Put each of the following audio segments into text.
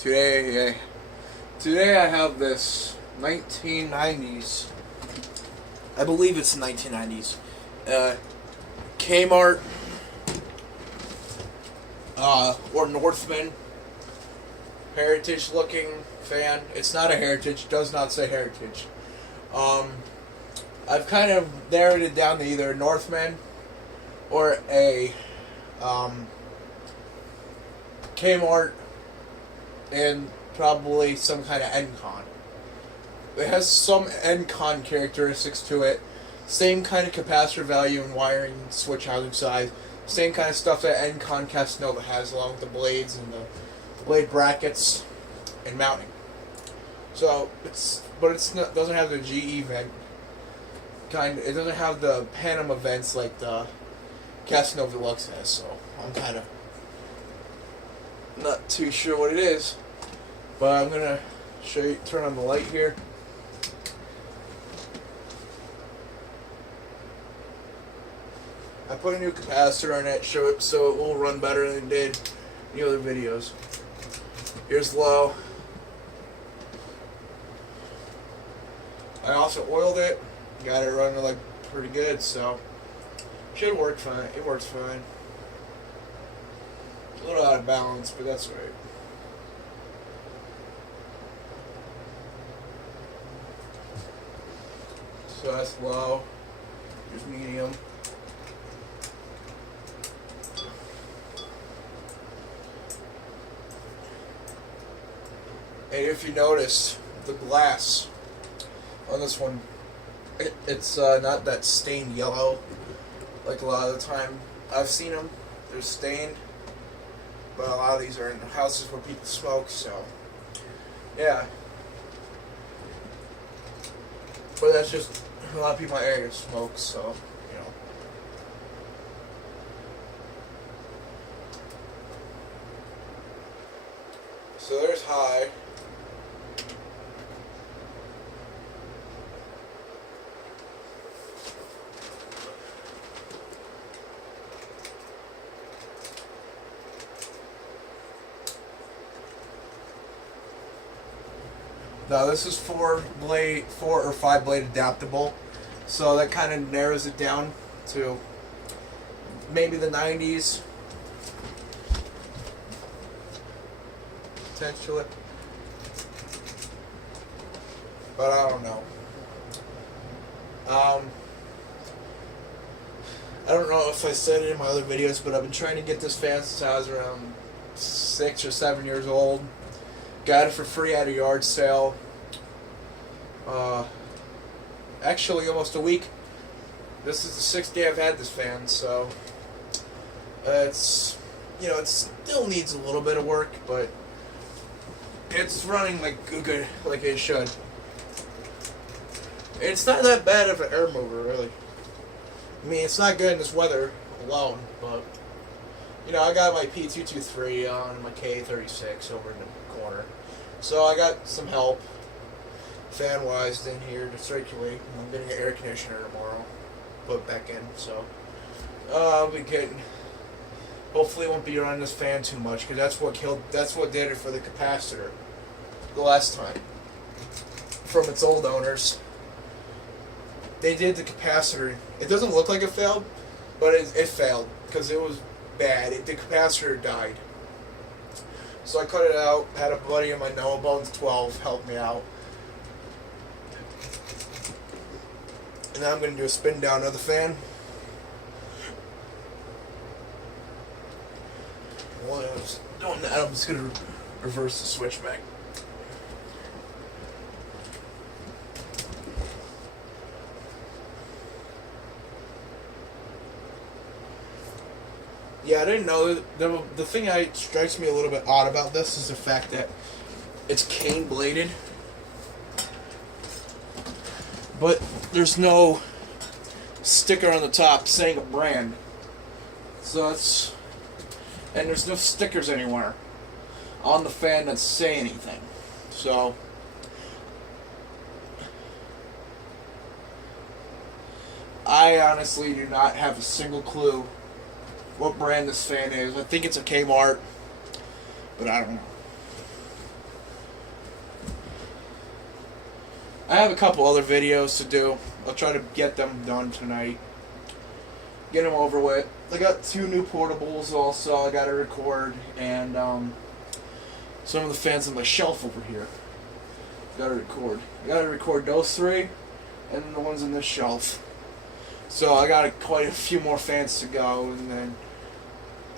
Today, today I have this 1990s. I believe it's 1990s. Kmart or Northman heritage looking fan. It's not a heritage. Does not say heritage. I've kind of narrowed it down to either Northman or a Kmart and probably some kind of Encon. It has some Encon characteristics to it. Same kind of capacitor value and wiring, switch housing size. Same kind of stuff that Encon Casanova has, along with the blades and the blade brackets and mounting. So it's not, doesn't have the GE vent kind. It doesn't have the Panama vents like the Casanova Deluxe has. So I'm kind of not too sure what it is, but I'm gonna show you. Turn on the light here. I put a new capacitor on it, show it so it will run better than it did in the other videos. Here's low. I also oiled it, got it running like pretty good, so should work fine. It works fine. A little out of balance, but that's right. So that's low. Here's medium. And if you notice, the glass on this one, it's not that stained yellow like a lot of the time I've seen them. They're stained. But a lot of these are in houses where people smoke, so yeah. But that's just a lot of people in my area smoke, so you know. So there's high. Now this is 4 or 5 blade adaptable, so that kind of narrows it down to maybe the 90s potentially, but I don't know. I don't know if I said it in my other videos, but I've been trying to get this fan since I was around 6 or 7 years old. Got it for free at a yard sale. Actually, almost a week. This is the 6th day I've had this fan, so it's, you know, it still needs a little bit of work, but it's running like good, like it should. It's not that bad of an air mover, really. I mean, it's not good in this weather alone, but you know, I got my P223 on my K36 over in the corner. So I got some help, fan-wise, in here to circulate. I'm getting an air conditioner tomorrow, put back in. So I'll be getting. Hopefully, it won't be running this fan too much, because that's what did it for the capacitor the last time. From its old owners, they did the capacitor. It doesn't look like it failed, but it failed because it was bad. The capacitor died. So I cut it out, had a buddy of mine, Noah Bones 12, help me out. And now I'm going to do a spin down of the fan. While I was doing that, I'm just going to reverse the switch back. Yeah, I didn't know. The thing that strikes me a little bit odd about this is the fact that it's cane bladed, but there's no sticker on the top saying a brand. So it's, and there's no stickers anywhere on the fan that say anything. So I honestly do not have a single clue what brand this fan is. I think it's a Kmart, but I don't know. I have a couple other videos to do. I'll try to get them done tonight. Get them over with. I got 2 new portables also I got to record, and some of the fans on my shelf over here. Got to record. I got to record those 3, and then the ones on this shelf. So I got quite a few more fans to go, and then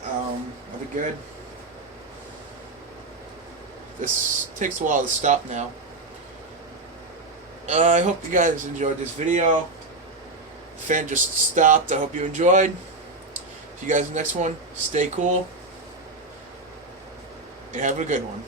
I'll be good. This takes a while to stop now. I hope you guys enjoyed this video. The fan just stopped. I hope you enjoyed. See you guys in the next one. Stay cool. And have a good one.